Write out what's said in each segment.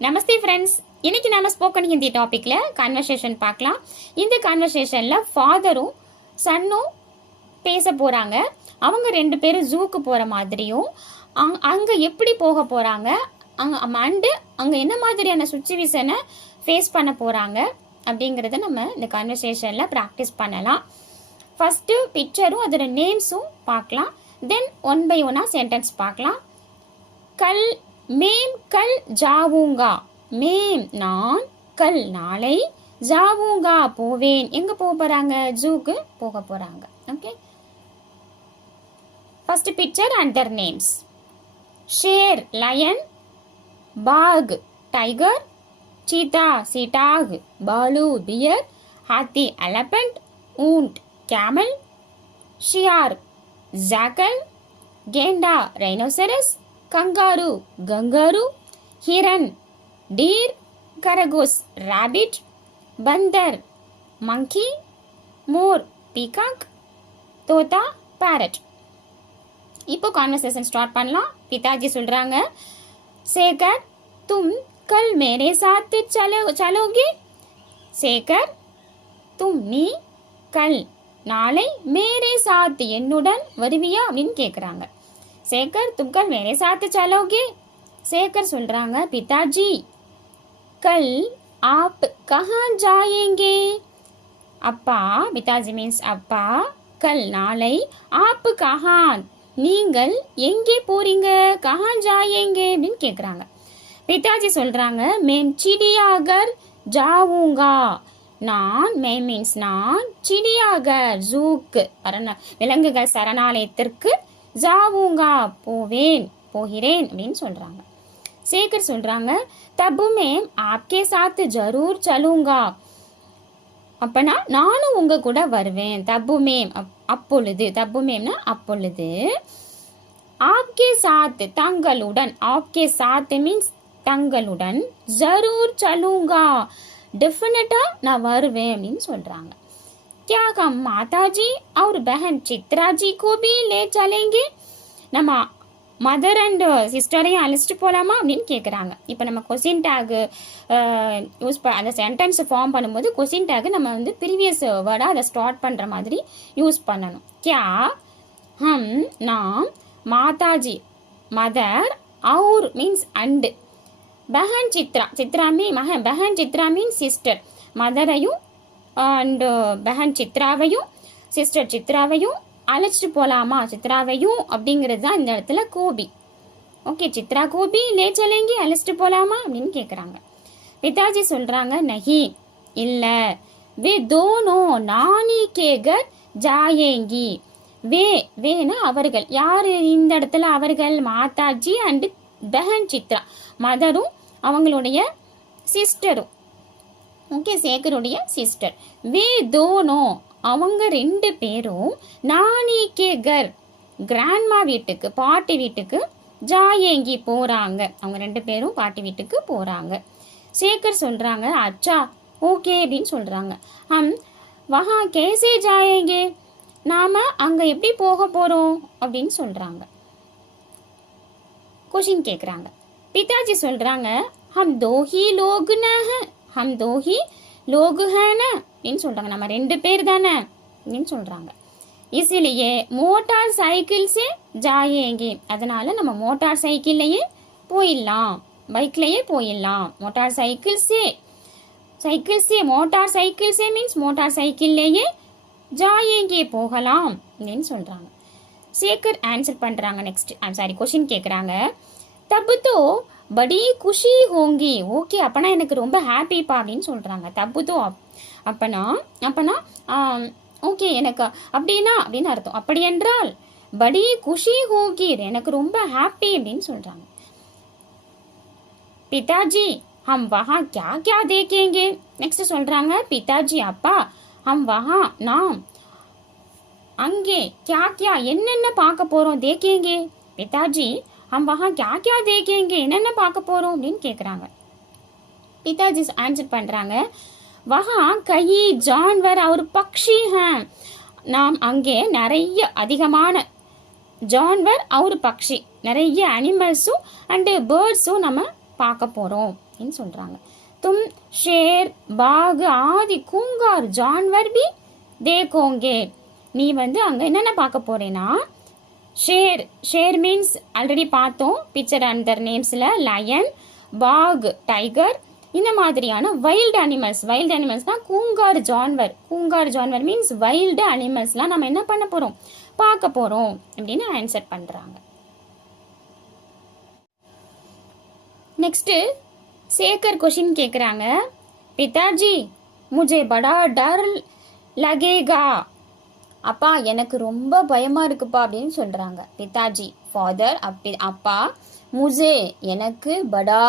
நமஸ்தே friends. இன்னைக்கு நாம spoken Hindi டாபிக்ல கான்வர்சேஷன் பார்க்கலாம். இந்த கான்வர்சேஷன்ல ஃபாதரும் சன்னும் பேச போறாங்க. அவங்க ரெண்டு பேரும் ஜூக்கு போற மாதிரியும் அங்க எப்படி போக போறாங்க அண்டு அங்க என்ன மாதிரியான சுச்சுவேஷனை ஃபேஸ் பண்ண போறாங்க அப்படிங்கறத நம்ம இந்த கான்வர்சேஷன்ல ப்ராக்டிஸ் பண்ணலாம். ஃபர்ஸ்ட் பிக்சரும் அதோட நேம்ஸும் பார்க்கலாம். தென் ஒன் பை ஒன்னா சென்டென்ஸ் பார்க்கலாம். கல் மேம் கல் ஜாவுங்கா. மேம் நான், கல் நாளை, ஜாவுங்கா போவேன். எங்க போக போறாங்க? ஜூக்கு போக போறாங்க. Okay, first picture and their names. Sher lion, Bagh tiger, cheetah cheetah, bhalu deer, hathi elephant, oont camel, siyar jackal, genda rhinoceros, kangaroo kangaroo, hiran deer, khargosh rabbit, bandar monkey, mor peacock, tota parrot. இப்போ கான்வர்சேஷன் ஸ்டார்ட் பண்ணலாம். பிதாஜி சொல்றாங்க, சேகர் तुम कल मेरे साथ चलोगे? சேகர் तुम நீ, கல் நாளை, மேரே சாத் என்னுடன் வருவியா அப்படின்னு கேக்குறாங்க. சேகர் तुम कल मेरे साथ चलोगे? சேகர் சொல்றாங்க, पिताजी कल आप कहाँ जाएंगे? அப்பா, पिताजी மீன்ஸ் அப்பா, कल நாளை, आप कहाँ நீங்கள் எங்கே போறீங்க? कहाँ जाएंगे அப்படின்னு கேக்குறாங்க. पिताजी சொல்றாங்க, मैं चिड़ियाघर जाऊंगा. நான் மே மீன்ஸ் நான், चिड़ियाघर ஜூக்கு விலங்குகள் சரணாலயத்திற்கு, ஜாவுங்கா போவேன் போகிறேன் அப்படின்னு சொல்றாங்க. சேகர் சொல்றாங்க, தப்புமே ஆப்கே சாத் ஜரூர் சலூங்கா. அப்பனா நானும் உங்க கூட வருவேன். தப்புமே அப்பொழுது, தப்புமேம்னா அப்பொழுது, ஆப்கே சாத் தங்களுடன், ஆப்கே சாத் மீன்ஸ் தங்களுடன், ஜரூர் சலூங்கா டெஃபினட்டா நான் வருவேன் அப்படின்னு சொல்றாங்க. क्या हम माता जी और बहन चित्रा जी को भी ले चलेंगे? நம்ம மதர் அண்ட் சிஸ்டரையும் அழைச்சிட்டு போகலாமா அப்படின்னு கேட்குறாங்க. இப்போ நம்ம கொஸ்டின் டேக் யூஸ் அந்த சென்டென்ஸ் ஃபார்ம் பண்ணும்போது கொஸ்டின் டேக் நம்ம வந்து ப்ரீவியஸ் வேர்டாக அதை ஸ்டார்ட் பண்ணுற மாதிரி யூஸ் பண்ணணும். क्या हम நாம், மாதாஜி மதர், और மீன்ஸ் அண்டு, பஹன் சித்ரா, சித்ரா மீன் மகன், பஹன் சித்ரா மீன் சிஸ்டர், மதரையும் அண்டு பஹன் சித்ராவையும் சிஸ்டர் சித்ராவையும் அழைச்சிட்டு போகலாமா? சித்ராவையும் அப்படிங்கிறது தான் இந்த இடத்துல கோபி. ஓகே, சித்ரா கோபி லே சலேங்கி அழைச்சிட்டு போகலாமா அப்படின்னு கேட்குறாங்க. பிதாஜி சொல்கிறாங்க, நஹி இல்லை, வே தோனோ நானி கேகர் ஜாயேங்கி. வேனா அவர்கள். யார் இந்த இடத்துல அவர்கள்? மாதாஜி அண்டு பஹன் சித்ரா, மதரும் அவங்களுடைய சிஸ்டரும். Okay, சேகருடைய sister. வே தோனோ அவங்க ரெண்டு பேரும், நானி கே கர் கிராண்ட்மா வீட்டுக்கு, பாட்டி வீட்டுக்கு, ஜாயேங்கி போறாங்க. அவங்க ரெண்டு பேரும் பாட்டி வீட்டுக்கு போறாங்க. சேகர் சொல்றாங்க, அச்சா ஓகே அப்படின்னு சொல்றாங்க. ஹம் வஹா கேசே ஜாயேங்கே, நாம அங்க எப்படி போக போறோம் அப்படின்னு சொல்றாங்க. கொஷின் கேக்குறாங்க. பிதாஜி சொல்றாங்க, ஹம் தோ ஹி லோக் ந ஹை, हम दो ही लोग हैं ना அப்படின்னு சொல்றாங்க. நம்ம ரெண்டு பேர் தானே அப்படின்னு சொல்றாங்க. இசிலியே மோட்டார் சைக்கிள் சே ஜாயேங்கே, அதனால நம்ம மோட்டார் சைக்கிள்லயே போயிடலாம், பைக்லயே போயிடலாம். மோட்டார் சைக்கிள் சே, சைக்கிள் சே, மோட்டார் சைக்கிள் சே மீன்ஸ் மோட்டார் சைக்கிள்லயே ஜாயேங்கே போகலாம் அப்படின்னு சொல்றாங்க. சேகர் ஆன்சர் பண்றாங்க. நெக்ஸ்ட் சாரி கொஸ்டின் கேக்குறாங்க. தப்பு தோ படி குஷி ஹோங்கி. ஓகே, அப்பனா எனக்கு ரொம்ப ஹாப்பிப்பா அப்படின்னு சொல்றாங்க. தப்புதோ அப்பனா அப்பனா ஓகே எனக்கு அப்படின்னா அப்படின்னு அர்த்தம். அப்படி என்றால் படி குஷி ஹோங்கி, எனக்கு ரொம்ப ஹாப்பி அப்படின்னு சொல்றாங்க. பிதாஜி ஹம் வஹா கியா கியா தேக்கேங்கே. நெக்ஸ்ட் சொல்றாங்க, பிதாஜி அப்பா, ஹம் வஹா நாம் அங்கே, கியா கியா என்னென்ன பார்க்க போறோம், தேக்கேங்கே. பிதாஜி हम वहाँ क्या क्या देखेंगे, என்னென்ன பார்க்க போறோம் அப்படின்னு கேக்குறாங்க. பிதாஜி ஆன்சர் பண்றாங்க, वहाँ कई जानवर और पक्षी हैं. நாம் அங்கே நிறைய அதிகமான ஜான்வர் और பக்ஷி, நிறைய அனிமல்ஸும் அண்ட் பேர்ட்ஸும் நம்ம பார்க்க போகிறோம் அப்படின்னு சொல்கிறாங்க. तुम शेर बाघ आदि खूंगार जानवर भी देखोगे. நீ வந்து அங்கே என்னென்ன பார்க்க போறேன்னா ஷேர், ஷேர் மீன்ஸ் ஆல்ரெடி பார்த்தோம் பிக்சர் அண்ட் தர் நேம்ஸில், லயன், பாக், டைகர், இந்த மாதிரியான வைல்டு அனிமல்ஸ். வைல்டு அனிமல்ஸ்னால் கூங்கார் ஜான்வர். கூங்கார் ஜான்வர் மீன்ஸ் வைல்டு அனிமல்ஸ்லாம் நம்ம என்ன பண்ண போகிறோம், பார்க்க போகிறோம் அப்படின்னு ஆன்சர் பண்ணுறாங்க. நெக்ஸ்ட்டு சேகர் கொஷின் கேட்குறாங்க, பிதாஜி முझे बड़ा डर लगेगा. அப்பா எனக்கு ரொம்ப பயமாக இருக்குப்பா அப்படின்னு சொல்கிறாங்க. பிதாஜி ஃபாதர், அப்பா, முझे எனக்கு, படா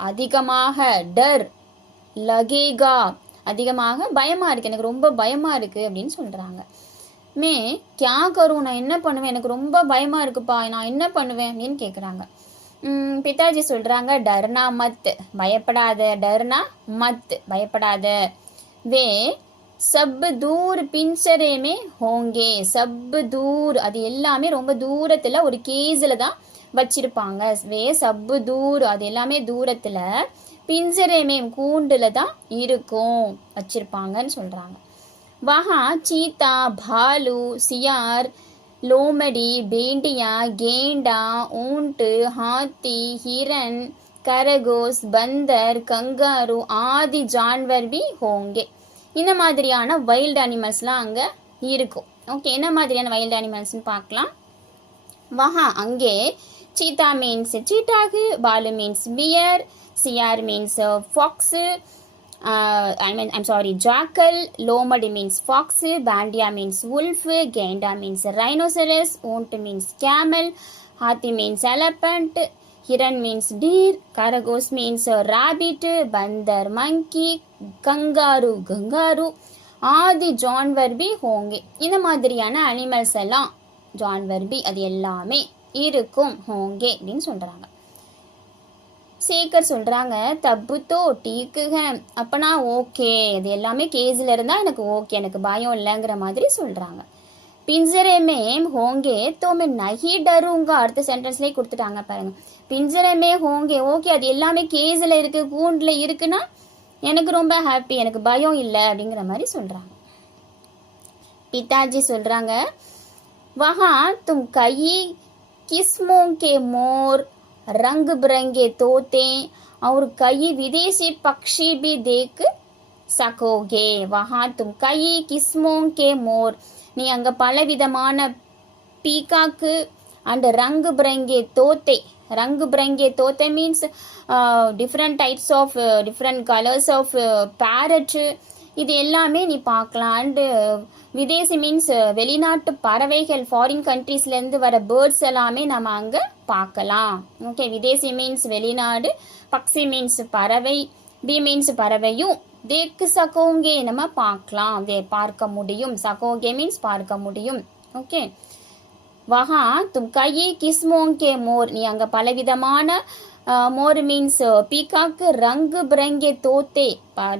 அதிகமாக, டர் லகேகா அதிகமாக பயமாக இருக்குது, எனக்கு ரொம்ப பயமாக இருக்குது அப்படின்னு சொல்கிறாங்க. மே கியா கரும், நான் என்ன பண்ணுவேன், எனக்கு ரொம்ப பயமாக இருக்குப்பா, நான் என்ன பண்ணுவேன் அப்படின்னு கேட்குறாங்க. பிதாஜி சொல்கிறாங்க, டர்னா மத், பயப்படாத, டர்னா மத் பயப்படாத. வே சப் தூர் பின்சரேமே ஹோங்கே. சப் தூர் அது எல்லாமே ரொம்ப தூரத்தில் ஒரு கேஸில் தான் வச்சிருப்பாங்க. வே சப்பு தூர் அது எல்லாமே தூரத்தில், பின்சரேமே கூண்டில் தான் இருக்கும் வச்சிருப்பாங்கன்னு சொல்கிறாங்க. வஹா சீத்தா, பாலு, சியார், लोमड़ी, भेंडिया, गेंडा, ऊंट, हाथी, हिरन, खरगोश, बंदर, कंगारू आदि जानवर भी होंगे. இந்த மாதிரியான வைல்டு அனிமல்ஸ்லாம் அங்கே இருக்கும். ஓகே, என்ன மாதிரியான வைல்டு அனிமல்ஸ்னு பார்க்கலாம். வஹா அங்கே சீத்தா மீன்ஸ் சீட்டாகு, பாலு மீன்ஸ் பியர், சியார் means fox, jackal, lomadi means fox, bandia means wolf, gainda means rhinoceros, oont means camel, hathi means elephant, hiran means deer, karagosh means rabbit, bandar monkey, kangaroo ஆதி ஜான்வர் B ஹோங்கே. இந்த மாதிரியான animals எல்லாம் ஜான்வர் B அது எல்லாமே இருக்கும் ஹோங்கே அப்படின்னு சொல்கிறாங்க. சேகர் சொல்கிறாங்க, தப்பு தோ டீக்குக, அப்பனா ஓகே, இது எல்லாமே கேஸில் இருந்தால் எனக்கு ஓகே, எனக்கு பயம் இல்லைங்கிற மாதிரி சொல்கிறாங்க. பிஞ்சரே மேம் ஹோங்கே தோ மே நஹி டருங்க, அடுத்த சென்டென்ஸ்லேயே கொடுத்துட்டாங்க பாருங்க. பிஞ்சரே மே ஹோங்கே, ஓகே அது எல்லாமே கேஸில் இருக்குது, கூண்டில் இருக்குன்னா எனக்கு ரொம்ப ஹாப்பி, எனக்கு பயம் இல்லை அப்படிங்கிற மாதிரி சொல்கிறாங்க. பிதாஜி சொல்கிறாங்க, வஹா தும் கை கிஸ்மோ கே மோர், रंग बिरंगे तोते और कई विदेशी पक्षी भी देख सकोगे. वहाँ तुम कई किस्मों के मोर, நீ அங்கே பலவிதமான பீகாக்கு அண்ட் ரங்கு பிரங்கே தோத்தை. ரங்கு பிரங்கே தோத்தை means different types of different colours of parrot, இது எல்லாமே நீ பார்க்கலாம். அண்டு விதேசி மீன்ஸ் வெளிநாட்டு பறவைகள், ஃபாரின் கண்ட்ரீஸ்லேருந்து வர பேர்ட்ஸ் எல்லாமே நம்ம அங்கே பார்க்கலாம். ஓகே, விதேசி மீன்ஸ் வெளிநாடு, பக்ஷி மீன்ஸ் பறவை, பி மீன்ஸ் பறவையும், தேக்கு சகோங்கே நம்ம பார்க்கலாம், பார்க்க முடியும். சகோங்கே மீன்ஸ் பார்க்க முடியும். ஓகே, வஹா தும் கையே கிஸ்மோங்கே மோர், நீ அங்கே பலவிதமான மோர் மீன்ஸ் பீகாக்கு, ரங்கு பிரங்கே தோத்தே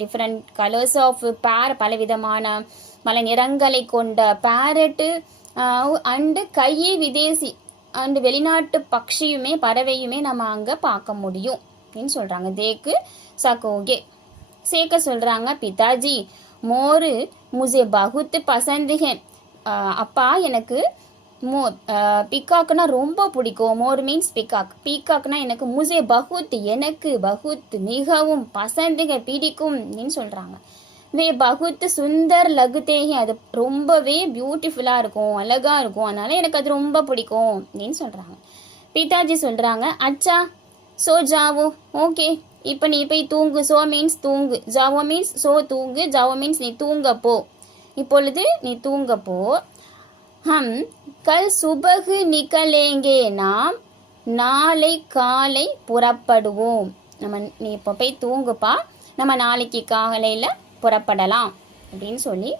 டிஃப்ரெண்ட் கலர்ஸ் ஆஃப் பலவிதமான பல நிறங்களை கொண்ட பேரட்டு, அண்டு கையே விதேசி அண்டு வெளிநாட்டு பக்ஷியுமே பறவையுமே நம்ம அங்கே பார்க்க முடியும் அப்படின்னு சொல்கிறாங்க. தேக்கு சகோகே. சேக்க சொல்கிறாங்க, பிதாஜி மோர் முझे बहुत पसंद है. அப்பா எனக்கு பிகாக்னா ரொம்ப பிடிக்கும். மோர் மீன்ஸ் பிகாக். பீகாக்னா எனக்கு முझे बहुत எனக்கு பகுத் மிகவும், பசந்துக பிடிக்கும் அப்படின்னு சொல்கிறாங்க. வே பகுத் சுந்தர் லகுதே, அது ரொம்பவே பியூட்டிஃபுல்லாக இருக்கும், அழகாக இருக்கும், அதனால எனக்கு அது ரொம்ப பிடிக்கும் அப்படின்னு சொல்கிறாங்க. பிதாஜி சொல்கிறாங்க, அச்சா சோ ஜாவோ, ஓகே இப்போ நீ போய் தூங்கு. சோ மீன்ஸ் தூங்கு, ஜாவோ மீன்ஸ் சோ தூங்கு, ஜாவோ மீன்ஸ் நீ தூங்கப்போ, இப்பொழுது நீ தூங்கப்போ. ஹம் கல் சுபகு நிக்கலேங்கே, நாம் நாளை காலை புறப்படுவோம். நீ இப்போ போய் தூங்குப்பா, நம்ம நாளைக்கு காலையில் புறப்படலாம் அப்படின்னு சொல்லி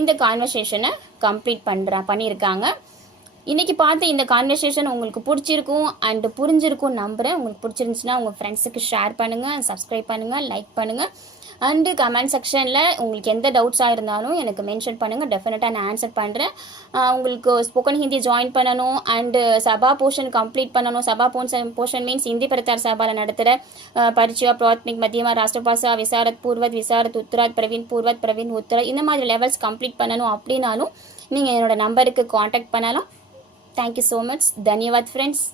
இந்த கான்வர்சேஷனை கம்ப்ளீட் பண்ணியிருக்காங்க. இன்றைக்கி பார்த்த இந்த கான்வர்சேஷன் உங்களுக்கு பிடிச்சிருக்கும் அண்டு புரிஞ்சிருக்கும் நம்புகிறேன். உங்களுக்கு பிடிச்சிருந்துச்சுன்னா உங்கள் ஃப்ரெண்ட்ஸுக்கு ஷேர் பண்ணுங்கள், சப்ஸ்கிரைப் பண்ணுங்கள், லைக் பண்ணுங்கள். அண்டு கமெண்ட் செக்ஷனில் உங்களுக்கு எந்த டவுட்ஸாக இருந்தாலும் எனக்கு மென்ஷன் பண்ணுங்கள், டெஃபினட்டாக நான் ஆன்சர் பண்ணுறேன். உங்களுக்கு ஸ்போக்கன் ஹிந்தி ஜாயின் பண்ணணும் அண்டு சபா போர்ஷன் கம்ப்ளீட் பண்ணணும். சபா போர்ஷன் மீன்ஸ் ஹிந்தி பிரச்சார் சபாவில் நடத்துகிற பரிச்சயா, பிராத்மிக், மத்தியமா, ராஷ்டிரபாஷா, விசாரத் பூர்வத், விசாரத் உத்தராத், பிரவீன் பூர்வத், பிரவீன் உத்தராத், இந்த மாதிரி லெவல்ஸ் கம்ப்ளீட் பண்ணணும் அப்படின்னாலும் நீங்கள் என்னோட நம்பருக்கு காண்டாக்ட் பண்ணலாம். Thank you so much. தன்யவாத் ஃப்ரெண்ட்ஸ்.